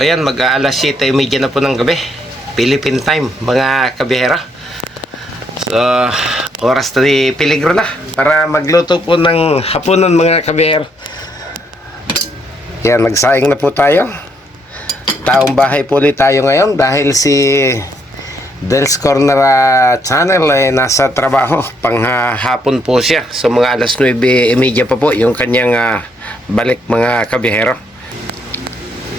So ayan, mag-aalas 7:30 na po ng gabi, Philippine time mga kabihero. So oras na ni Peligro na para magluto po ng hapunan mga kabihero. Yan, nagsaing na po tayo. Taong bahay po ulit tayo ngayon dahil si Del's Corner channel ay nasa trabaho, panghapon po siya. So mga alas 9:30 pa po yung kanyang balik mga kabihero.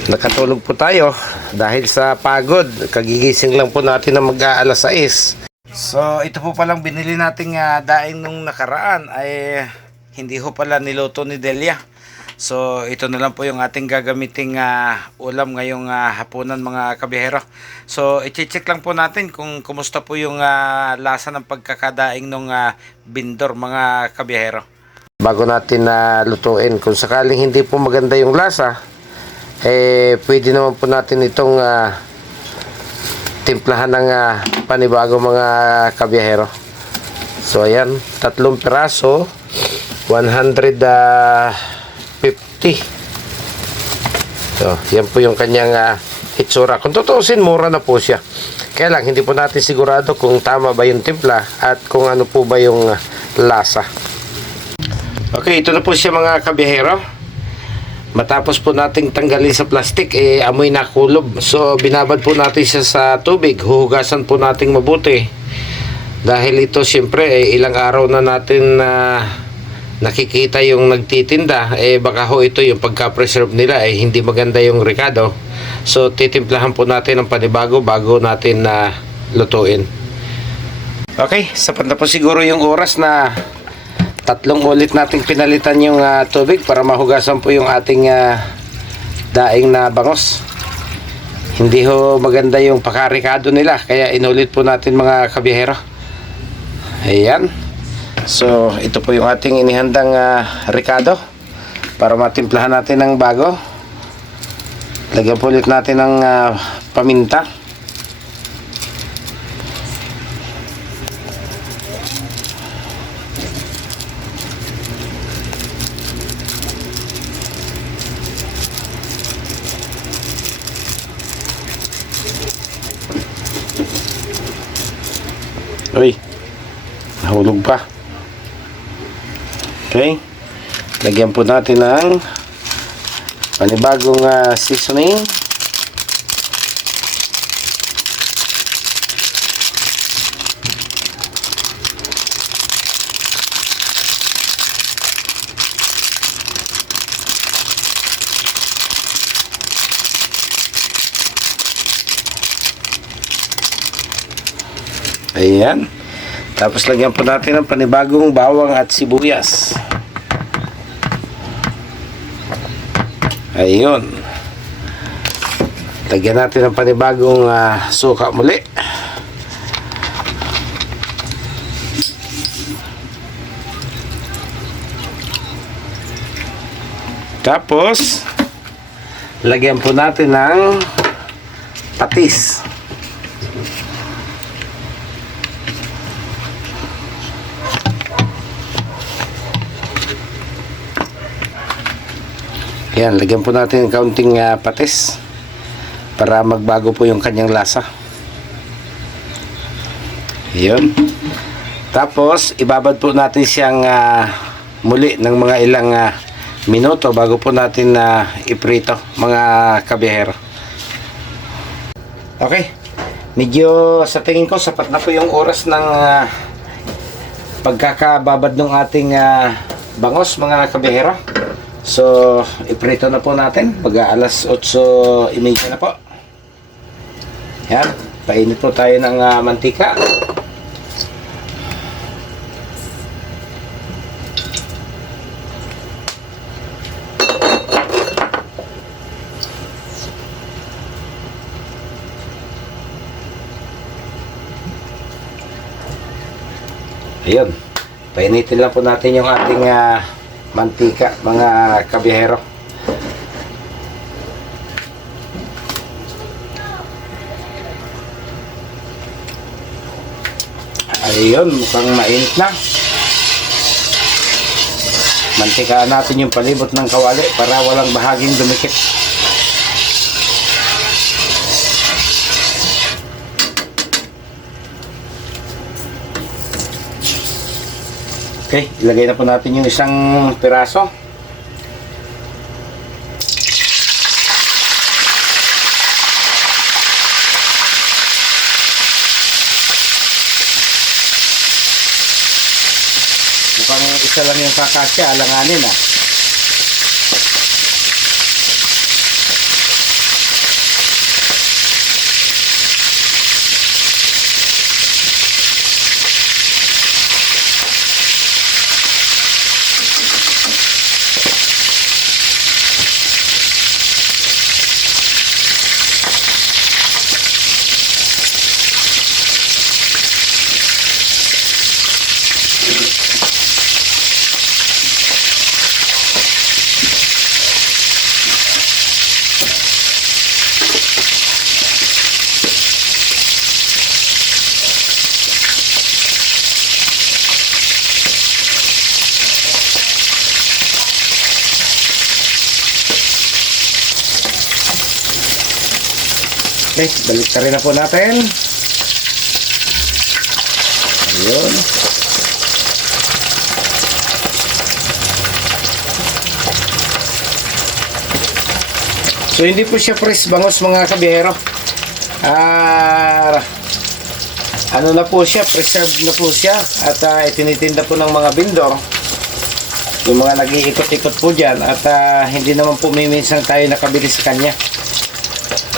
Nakatulog po tayo dahil sa pagod. Kagigising lang po natin na mag-aalas 6. So ito po palang binili nating daing nung nakaraan ay hindi ho pala niluto ni Delia. So ito na lang po yung ating gagamiting ulam ngayong hapunan mga kabihero. So i-check lang po natin kung kumusta po yung lasa ng pagkakadaing nung bindor mga kabihero. Bago natin lutuin, kung sakaling hindi po maganda yung lasa, pwede naman po natin itong timplahan ng panibago mga kabiyahero. So ayan, 3 piraso, 150. So yan po yung kanyang hitsura. Kung tutuusin, mura na po siya. Kaya lang hindi po natin sigurado kung tama ba yung timpla at kung ano po ba yung lasa. Okay, ito na po siya mga kabiyahero. Matapos po nating tanggalin sa plastic, amoy na kulob. So binabad po natin siya sa tubig. Huhugasan po nating mabuti. Dahil ito siyempre ilang araw na natin nakikita yung nagtitinda. Baka ho ito yung pagka-preserve nila hindi maganda yung rekado. So titimplahan po natin ng panibago bago natin lutuin. Okay, sapat na po siguro yung oras na 3 ulit nating pinalitan yung tubig para mahugasan po yung ating daing na bangos. Hindi ho maganda yung pakarikado nila, kaya inulit po natin mga kabihero. Ayan. So ito po yung ating inihandang ricado para matimplahan natin ng bago. Lagyan po ulit natin ng paminta. Uy, nahulog pa. Okay, lagyan po natin ng panibagong seasoning. Ayan. Tapos lagyan po natin ng panibagong bawang at sibuyas. Ayun. Lagyan natin ng panibagong suka muli. Tapos lagyan po natin ng patis. Yan, lagyan po natin ng kaunting patis para magbago po yung kanyang lasa. Yun. Tapos ibabad po natin siyang muli ng mga ilang minuto bago po natin iprito mga kabihero. Okay, medyo sa tingin ko sapat na po yung oras ng pagkakababad ng ating bangos mga kabihero. So iprito na po natin. Mag-aalas 8:30 na po. Yan, painit po tayo ng mantika. Ayun, painitin lang po natin yung ating mantika mga kabihero. Ayun, mukhang mainit na. Mantikaan natin yung palibot ng kawali para walang bahaging dumikit. Okay, ilagay na po natin yung isang piraso. Mukhang isa lang yung kakasya, alanganin ah. Okay, balik ka rin na po natin. Ayun. So, hindi po siya fresh bangus mga kabiyero. Ano na po siya, preserved na po siya. At itinitinda po ng mga vendor. Yung mga nag-iikot-ikot po dyan. At hindi naman po minsan tayo nakabili sa kanya.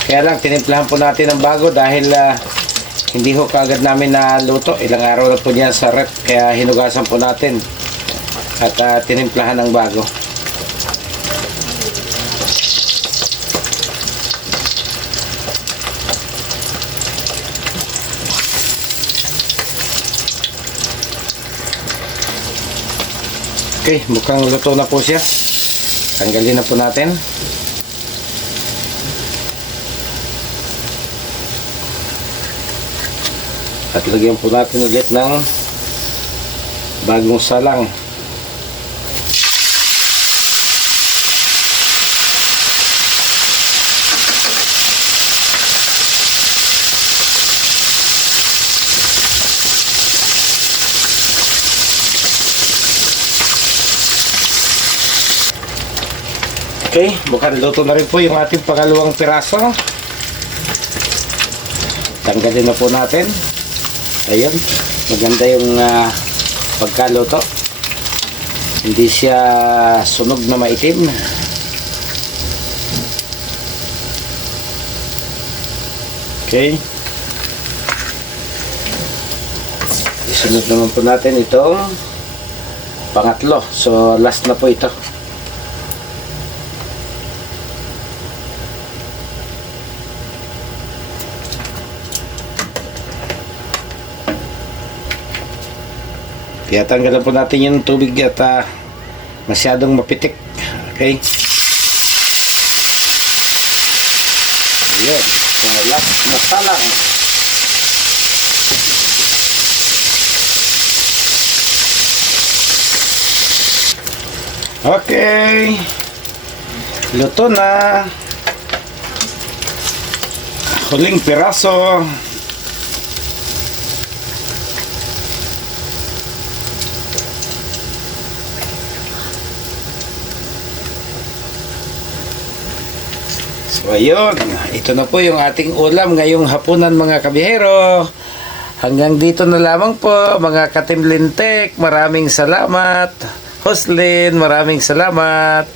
Kaya lang, tinimplahan po natin ng bago dahil hindi ho kaagad namin na luto. Ilang araw na po niya sa rep. Kaya hinugasan po natin. At tinimplahan ng bago. Okay, mukhang luto na po siya. Tanggalin na po natin. At lagyan po natin ulit ng bagong salang. Okay, mukhang luto na rin po yung ating pangalawang piraso. Tanggalin na po natin. Ayun, maganda yung pagkaluto. Hindi siya sunog na maitim. Okay. Isunod naman po natin itong pangatlo. So, last na po ito. Kaya tanggalan po natin yung tubig at masyadong mapitik. Okay. Ayan. So, last na salang. Okay. Luto na. Huling piraso. So ayun, ito na po yung ating ulam ngayong hapunan mga kabihero. Hanggang dito na lamang po mga katimlintek. Maraming salamat. Hoslin, maraming salamat.